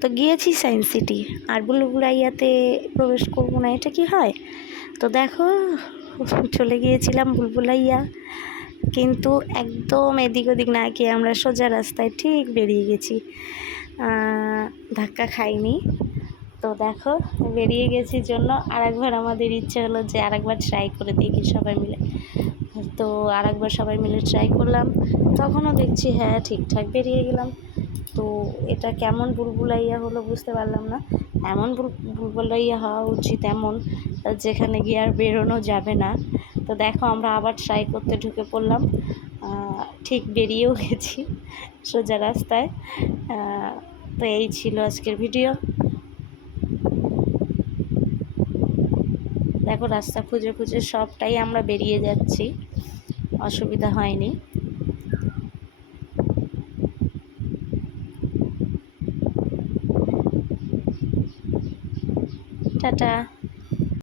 তো গিয়েছি science city, আর বুলবুলাইয়াতে প্রবেশ করবো না, এটা কি হয়? তো দেখো চলে গিয়েছিলাম বুলবুলাইয়া, কিন্তু একদম এদিক ওদিক না গিয়ে আমরা সোজা রাস্তায় ঠিক বেরিয়ে গেছি, ধাক্কা খাইনি। তো দেখো বেরিয়ে গেছি জন্য আরেকবার আমাদের ইচ্ছে হলো যে আরেকবার ট্রাই করে দেখি সবাই মিলে। তো আরেকবার সবাই মিলে ট্রাই করলাম, তখনও দেখছি হ্যাঁ ঠিকঠাক বেরিয়ে গেলাম। তো এটা কেমন বুলবুলাইয়া হলো বুঝতে পারলাম না। এমন বুলবুলাইয়া হওয়া উচিত, এমন যেখানে গিয়ে আর বেরোনো যাবে না। তো দেখো আমরা আবার ট্রাই করতে ঢুকে পড়লাম, ঠিক বেরিয়েও গেছি সোজা রাস্তায়। তো এই ছিল আজকের ভিডিও। দেখো রাস্তা খুঁজে খুঁজে সবটাই আমরা বেরিয়ে যাচ্ছি, অসুবিধা হয়নি। টাটা।